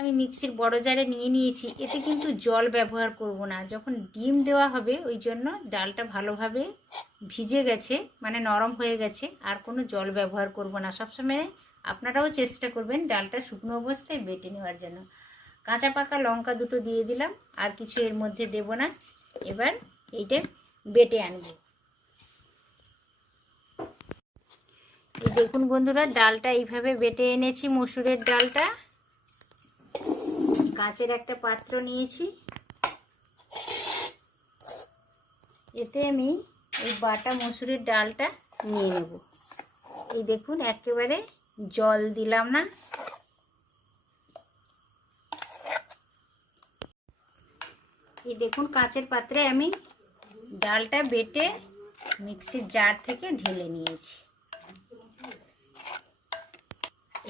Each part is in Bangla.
আমি মিক্সির বড় জারে নিয়ে নিয়েছি। এতে কিন্তু জল ব্যবহার করব না, যখন ডিম দেওয়া হবে ওই জন্য ডালটা ভালোভাবে ভিজে গেছে, মানে নরম হয়ে গেছে, আর কোনো জল ব্যবহার করব না। সবসময় আপনারাও চেষ্টা করবেন ডালটা শুকনো অবস্থায় বেটে নেওয়ার জন্য। কাঁচা পাকা লঙ্কা দুটো দিয়ে দিলাম, আর কিছু এর মধ্যে দেব না। এবার এইটা বেটে আনবো। এই দেখুন বন্ধুরা, ডালটা এইভাবে বেটে এনেছি, মসুরের ডালটা। কাঁচের একটা পাত্র নিয়েছি, এতে আমি এই বাটা মসুরের ডালটা নিয়ে নেব। এই দেখুন, একেবারে জল দিলাম না। এই দেখুন, কাঁচের পাত্রে আমি ডালটা বেটে মিক্সির জার থেকে ঢেলে নিয়েছি।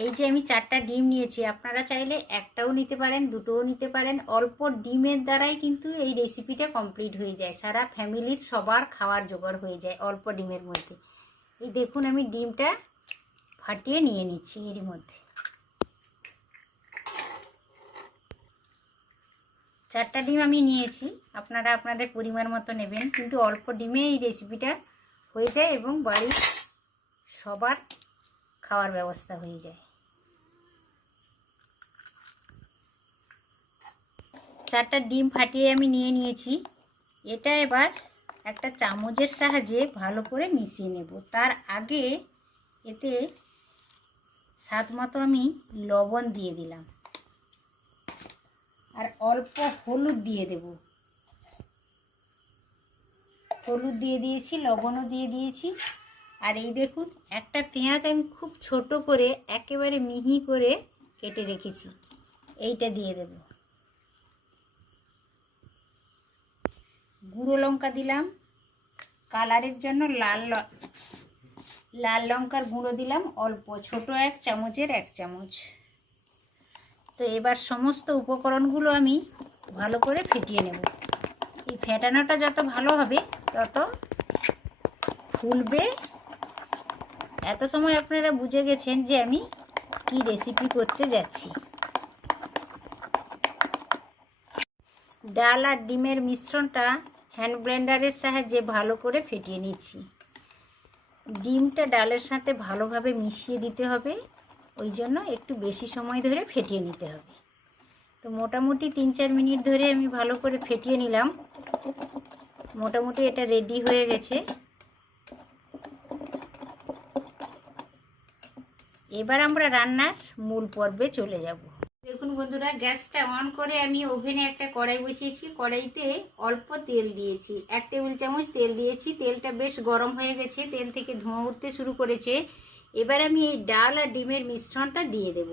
এই যে আমি 4টা ডিম নিয়েছি, আপনারা চাইলে একটাও নিতে পারেন, দুটোও নিতে পারেন। অল্প ডিমের দ্বারাই কিন্তু এই রেসিপিটা কমপ্লিট হয়ে যায়, সারা ফ্যামিলির সবার খাওয়ার জোগাড় হয়ে যায় অল্প ডিমের মধ্যে। এই দেখুন, আমি ডিমটা ফাটিয়ে নিয়ে নিচ্ছি এর মধ্যে। 4টা ডিম আমি নিয়েছি, আপনারা আপনাদের পরিমাণ মতো নেবেন, কিন্তু অল্প ডিমে এই রেসিপিটা হয়ে যায় এবং বাড়ির সবার খাওয়ার ব্যবস্থা হয়ে যায়। 4টা ডিম ফাটিয়ে আমি নিয়ে নিয়েছি। এটা এবার একটা চামচের সাহায্যে ভালো করে মিশিয়ে নেব। তার আগে এতে স্বাদ মতো আমি লবণ দিয়ে দিলাম, আর অল্প হলুদ দিয়ে দেব। হলুদ দিয়ে দিয়েছি, লবণও দিয়ে দিয়েছি। আর এই দেখুন, একটা পেঁয়াজ আমি খুব ছোট করে একেবারে মিহি করে কেটে রেখেছি, এইটা দিয়ে দেব। গুঁড়ো লঙ্কা দিলাম, কালারের জন্য লাল লঙ্কার গুঁড়ো দিলাম অল্প, ছোট 1 চামচের 1 চামচ। তো এবার সমস্ত উপকরণগুলো আমি ভালো করে ফেটিয়ে নেব। এই ফেটানোটা যত ভালো হবে তত ফুলবে। এত সময় আপনারা বুঝে গেছেন যে আমি কি রেসিপি করতে যাচ্ছি। ডাল আর ডিমের মিশ্রণটা হ্যান্ড ব্লেন্ডারের সাহায্যে ভালো করে ফেটিয়ে নিচ্ছি। ডিমটা ডালের সাথে ভালোভাবে মিশিয়ে দিতে হবে, ওই জন্য একটু বেশি সময় ধরে ফেটিয়ে নিতে হবে। তো মোটামুটি 3-4 মিনিট ধরে আমি ভালো করে ফেটিয়ে নিলাম। মোটামুটি এটা রেডি হয়ে গেছে। এবার আমরা রান্নার মূল পর্বে চলে যাব। দেখুন বন্ধুরা, গ্যাসটা অন করে আমি ওভেনে একটা কড়াই বসিয়েছি। কড়াইতে অল্প তেল দিয়েছি, 1 টেবিল চামচ তেল দিয়েছি। তেলটা বেশ গরম হয়ে গেছে, তেল থেকে ধোঁয়া উঠতে শুরু করেছে। এবার আমি এই ডাল আর ডিমের মিশ্রণটা দিয়ে দেব।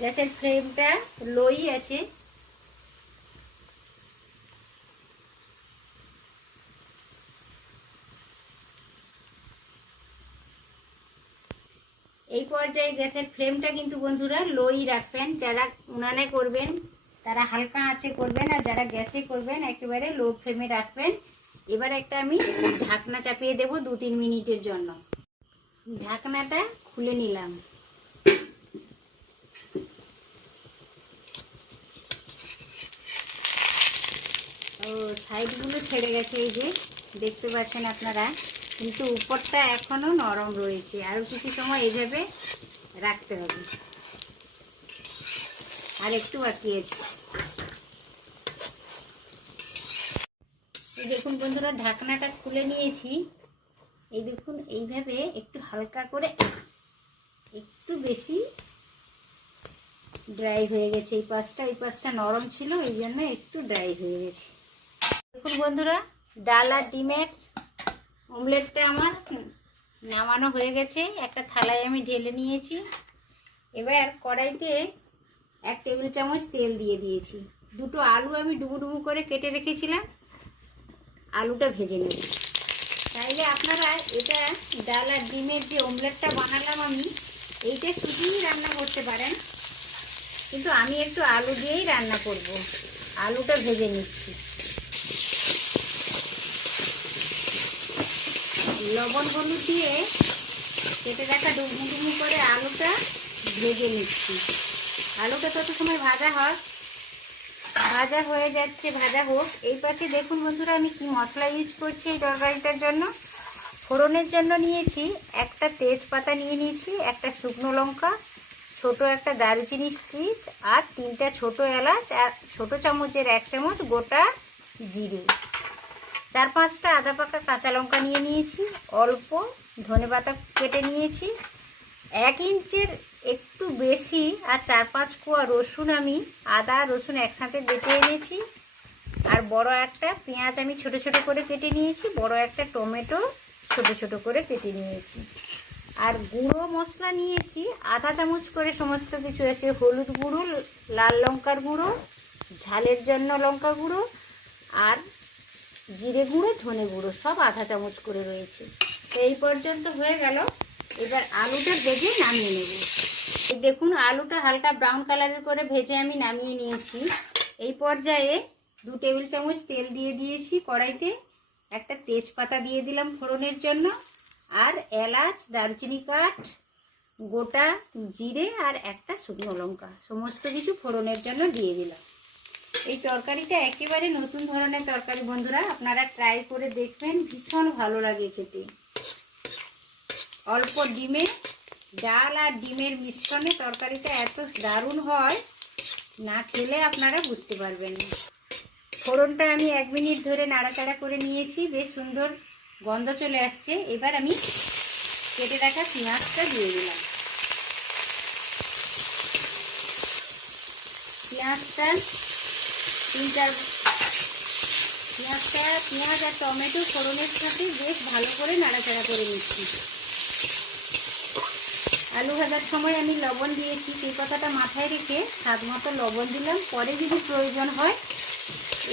গ্যাসের ফ্লেমটা লোই আছে। এই পর্যায়ে গ্যাসের ফ্লেমটা কিন্তু বন্ধুরা লোই রাখবেন। যারা উনানে করবেন তারা হালকা আঁচে করবেন, আর যারা গ্যাসে করবেন একেবারে লো ফ্লেমে রাখবেন। এবার একটা আমি ঢাকনা চাপিয়ে দেব 2-3 মিনিটের জন্য। ঢাকনাটা খুলে নিলাম। ও সাইডগুলো ছেড়ে গেছে, এই যে দেখতে পাচ্ছেন আপনারা, কিন্তু উপরটা এখনো নরম রয়েছে। আরও কিছু সময় এইভাবে রাখতে হবে, আর একটু বাকি আছে। এই দেখুন বন্ধুরা, ঢাকনাটা খুলে নিয়েছি। এই দেখুন, এইভাবে একটু হালকা করে, একটু বেশি ড্রাই হয়ে গেছে। এই পাশটা নরম ছিল, এই জন্য একটু ড্রাই হয়ে গেছে। দেখুন বন্ধুরা, ডাল আর ডিমের অমলেটটা আমার নামানো হয়ে গেছে। একটা থালায় আমি ঢেলে নিয়েছি। এবার কড়াইতে 1 টেবিল চামচ তেল দিয়ে দিয়েছি। 2টো আলু আমি ডুবু ডুবু করে কেটে রেখেছিলাম, আলুটা ভেজে নেব। চাইলে আপনারা এটা ডাল আর ডিমের যে অমলেটটা বানালাম আমি, এইটা শুধুই রান্না করতে পারেন, কিন্তু আমি একটু আলু দিয়েই রান্না করব। আলুটা ভেজে নিচ্ছি। লবণ হলুদ দিয়ে কেটে রাখা ডুমু ডুমু করে আলুটা ভেজে নিচ্ছি। আলুটা তত সময় ভাজা হয়, ভাজা হয়ে যাচ্ছে, ভাজা হোক। এই পাশে দেখুন বন্ধুরা আমি কি মশলা ইউজ করছি এই তরকারিটার জন্য। ফোড়নের জন্য নিয়েছি একটা তেজপাতা নিয়ে নিয়েছি, একটা শুকনো লঙ্কা, ছোট একটা দারুচিনি স্টিক, আর 3টা ছোট এলাচ, আর ছোট চামচের 1 চামচ গোটা জিরে, 4-5টা আদা পাকা কাঁচা লঙ্কা নিয়ে নিয়েছি, অল্প ধনেপাতা কেটে নিয়েছি, 1 ইঞ্চের একটু বেশি আর 4-5 কোয়া রসুন আমি আদা রসুন একসাথে বেটে এনেছি, আর বড় একটা পেঁয়াজ আমি ছোট ছোট করে কেটে নিয়েছি, বড় একটা টমেটো ছোট ছোট করে কেটে নিয়েছি। আর গুঁড়ো মশলা নিয়েছি আধা চামচ করে, সমস্ত কিছু আছে। হলুদ গুঁড়ো, লাল লঙ্কার গুঁড়ো, ঝালের জন্য লঙ্কা গুঁড়ো, আর জিরে গুঁড়ো, ধনে গুঁড়ো সব আধা চামচ করে রয়েছে। তো এই পর্যন্ত হয়ে গেল। এবার আলুটা ভেজে নামিয়ে নেব। এই দেখুন আলুটা হালকা ব্রাউন কালারের করে ভেজে আমি নামিয়ে নিয়েছি। এই পর্যায়ে 2 টেবিল চামচ তেল দিয়ে দিয়েছি কড়াইতে, একটা তেজপাতা দিয়ে দিলাম ফোড়নের জন্য, আর এলাচ, দারুচিনি কাঠ, গোটা জিরে আর একটা শুকনো লঙ্কা সমস্ত কিছু ফোড়নের জন্য দিয়ে দিলাম। এই তরকারিটা একেবারে নতুন ধরনের তরকারি বন্ধুরা, আপনারা ট্রাই করে দেখবেন, ভীষণ ভালো লাগে খেতে। অল্প ডিমে, ডাল আর ডিমের মিশ্রণে তরকারিটা এত দারুণ হয়, না খেলে আপনারা বুঝতে পারবেন না। ফোড়নটা আমি 1 মিনিট ধরে নাড়াচাড়া করে নিয়েছি, বেশ সুন্দর গন্ধ চলে আসছে। এবার আমি কেটে রাখা পেঁয়াজটা দিয়ে দিলাম। পেঁয়াজটা পেঁয়াজ আর টমেটো ফোড়নের সাথে বেশ ভালো করে নাড়াচাড়া করে নিচ্ছি। আলু ভাজার সময় আমি লবণ দিয়েছি, সেই কথাটা মাথায় রেখে স্বাদ মতো লবণ দিলাম, পরে যদি প্রয়োজন হয়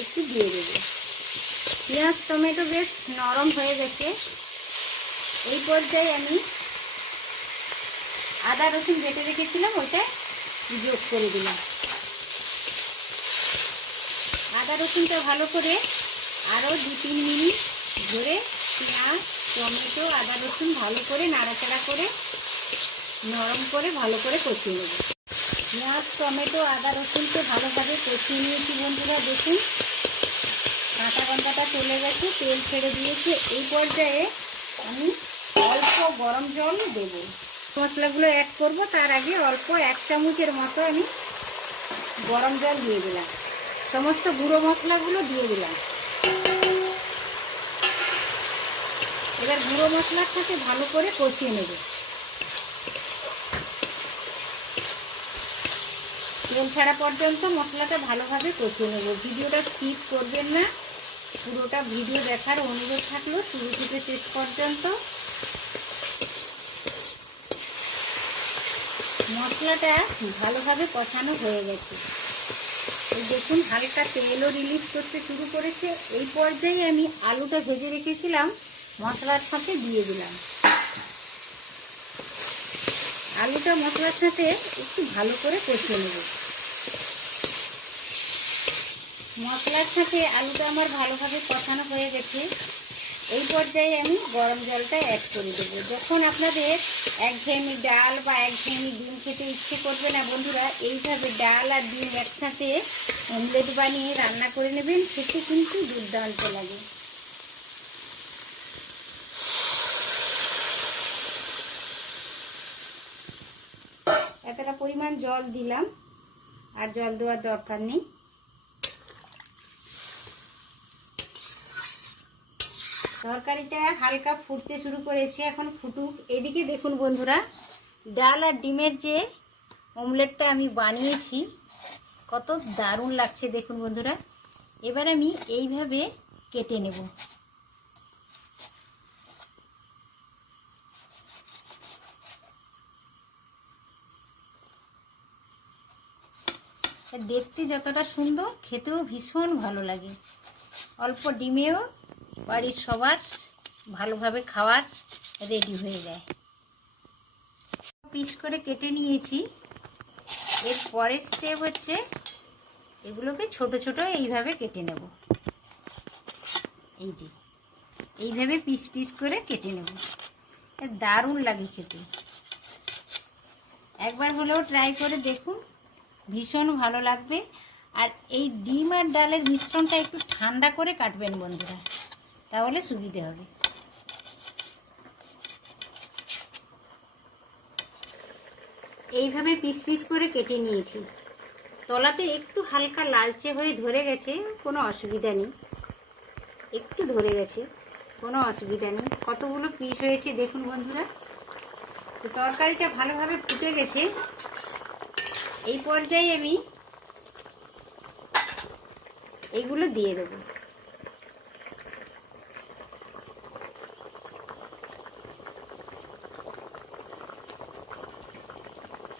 একটু দিয়ে দেবো। পেঁয়াজ টমেটো বেশ নরম হয়ে গেছে। এই পর্যায়ে আমি আদা রসুন বেটে রেখেছিলাম, ওইটা যোগ করে দিলাম। আদা রসুনটা ভালো করে আরও 2-3 মিনিট ধরে পেঁয়াজ টমেটো আদা রসুন ভালো করে নাড়াচাড়া করে নরম করে ভালো করে কষিয়ে নেব। পেঁয়াজ টমেটো আদা রসুনকে ভালোভাবে কষিয়ে নিয়েছি বন্ধুরা। দেখুন কাঁচা গন্ধটা চলে গেছে, তেল ছেড়ে দিয়েছে। এই পর্যায়ে আমি অল্প গরম জল দেব। মশলাগুলো অ্যাড করব, তার আগে অল্প 1 চামচের মতো আমি গরম জল দিয়ে দিলাম। সমস্ত গুঁড়ো মশলাগুলো দিয়ে দিলাম। এবার গুঁড়ো মশলার সাথে ভালো করে কষিয়ে নেব। তেল ছাড়া পর্যন্ত মশলাটা ভালোভাবে কষিয়ে নেব। ভিডিওটা স্কিপ করবেন না, পুরোটা ভিডিও দেখার অনুরোধ থাকলো শুরু থেকে শেষ পর্যন্ত। মশলাটা ভালোভাবে কষানো হয়ে গেছে। এই দেখুন হালকা তেলও রিলিজ করতে শুরু করেছে। এই পর্যায়ে আমি আলুটা ভেজে রেখেছিলাম মশলার সাথে দিয়ে দিলাম। আলুটা মশলার সাথে একটু ভালো করে কষিয়ে নেব। মশলার সাথে আলুটা আমার ভালোভাবে কষানো হয়ে গেছে। এই পর্যায়ে আমি গরম জলটা অ্যাড করে দেবো। যখন আপনাদের একঘেয়েমি ডাল বা একঘেয়েমি ডিম খেতে ইচ্ছে করবে না বন্ধুরা, এইভাবে ডাল আর ডিম একসাথে অমলেট বানিয়ে রান্না করে নেবেন, খেতে কিন্তু দুর্দান্ত লাগে। এতটা পরিমাণ জল দিলাম, আর জল দেওয়ার দরকার নেই। তরকারিটা হালকা ফুটতে শুরু করেছে, এখন ফুটুক। এদিকে দেখুন বন্ধুরা, ডাল আর ডিমের যে অমলেটটা আমি বানিয়েছি কত দারুণ লাগছে দেখুন বন্ধুরা। এবার আমি এইভাবে কেটে নেব। দেখতে যতটা সুন্দর, খেতেও ভীষণ ভালো লাগে। অল্প ডিমেও বাড়ির সবার ভালোভাবে খাওয়ার রেডি হয়ে যায়। পিস করে কেটে নিয়েছি। এর পরের স্টেপ হচ্ছে এগুলোকে ছোট ছোট এইভাবে কেটে নেব। এই যে এইভাবে পিস পিস করে কেটে নেব। দারুণ লাগে খেতে। একবার হলেও ট্রাই করে দেখুন, ভীষণ ভালো লাগবে। আর এই ডিম আর ডালের মিশ্রণটা একটু ঠান্ডা করে কাটবেন বন্ধুরা, তাহলে সুবিধে হবে। এইভাবে পিস পিস করে কেটে নিয়েছি। তলাতে একটু হালকা লালচে হয়ে ধরে গেছে, কোনো অসুবিধা নেই। একটু ধরে গেছে, কোনো অসুবিধা নেই। কতগুলো পিস হয়েছে দেখুন বন্ধুরা। তো তরকারিটা ভালোভাবে ফুটে গেছে। এই পর্যায়ে আমি এইগুলো দিয়ে দেবো।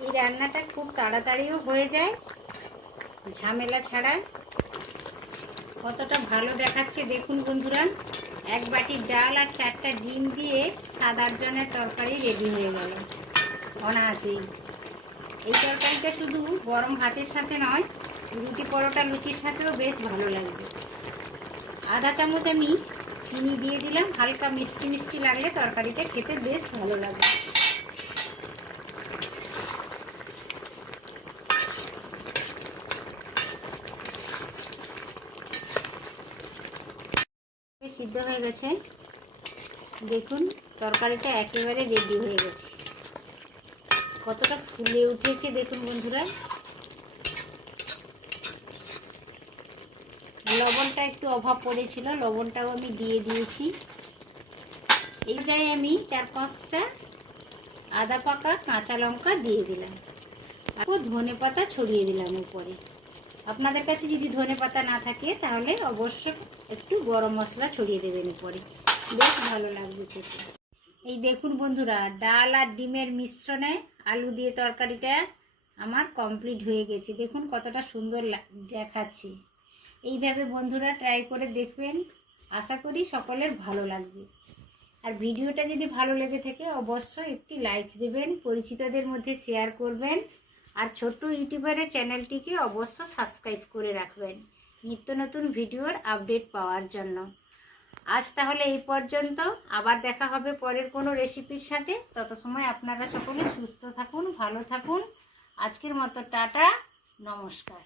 এই রান্নাটা খুব তাড়াতাড়িও হয়ে যায়, ঝামেলা ছাড়া। কতটা ভালো দেখাচ্ছে দেখুন বন্ধুরা। এক বাটি ডাল আর 4টা ডিম দিয়ে 7-8 জনের তরকারি রেডি হয়ে গেল অনায়াসেই। এই তরকারিটা শুধু গরম ভাতের সাথে নয়, রুটি পরোটা লুচির সাথেও বেশ ভালো লাগবে। আধা চামচ আমি চিনি দিয়ে দিলাম, হালকা মিষ্টি মিষ্টি লাগলে তরকারিটা খেতে বেশ ভালো লাগবে। সিদ্ধ হয়ে গেছে দেখুন, তরকারিটা একেবারে রেডি হয়ে গেছে। কতটা ফুলে উঠেছে দেখুন বন্ধুরা। লবণটা একটু অভাব পড়েছিল, লবণটাও আমি দিয়ে দিয়েছি। এই জায়গায় আমি 4-5টা আদা পাকা কাঁচা লঙ্কা দিয়ে দিলাম, আর ধনেপাতা ছড়িয়ে দিলাম উপরে। আপনাদের কাছে যদি ধনেপাতা না থাকে তাহলে অবশ্যই একটু গরম মশলা ছড়িয়ে দেবেন উপরে, বেশ ভালো লাগবে খেতে। এই দেখুন বন্ধুরা, ডাল আর ডিমের মিশ্রণে আলু দিয়ে তরকারিটা আমার কমপ্লিট হয়ে গেছে। দেখুন কতটা সুন্দর দেখাচ্ছে। এইভাবে বন্ধুরা ট্রাই করে দেখবেন, আশা করি সকলের ভালো লাগবে। আর ভিডিওটা যদি ভালো লেগে থাকে অবশ্যই একটি লাইক দেবেন, পরিচিতদের মধ্যে শেয়ার করবেন, আর ছোট্ট ইউটিউবারের চ্যানেলটিকে অবশ্য সাবস্ক্রাইব করে রাখবেন নিত্য নতুন ভিডিওর আপডেট পাওয়ার জন্য। আজ তাহলে এই পর্যন্ত, আবার দেখা হবে পরের কোনো রেসিপির সাথে। তত সময় আপনারা সকলে সুস্থ থাকুন, ভালো থাকুন। আজকের মতো টাটা, নমস্কার।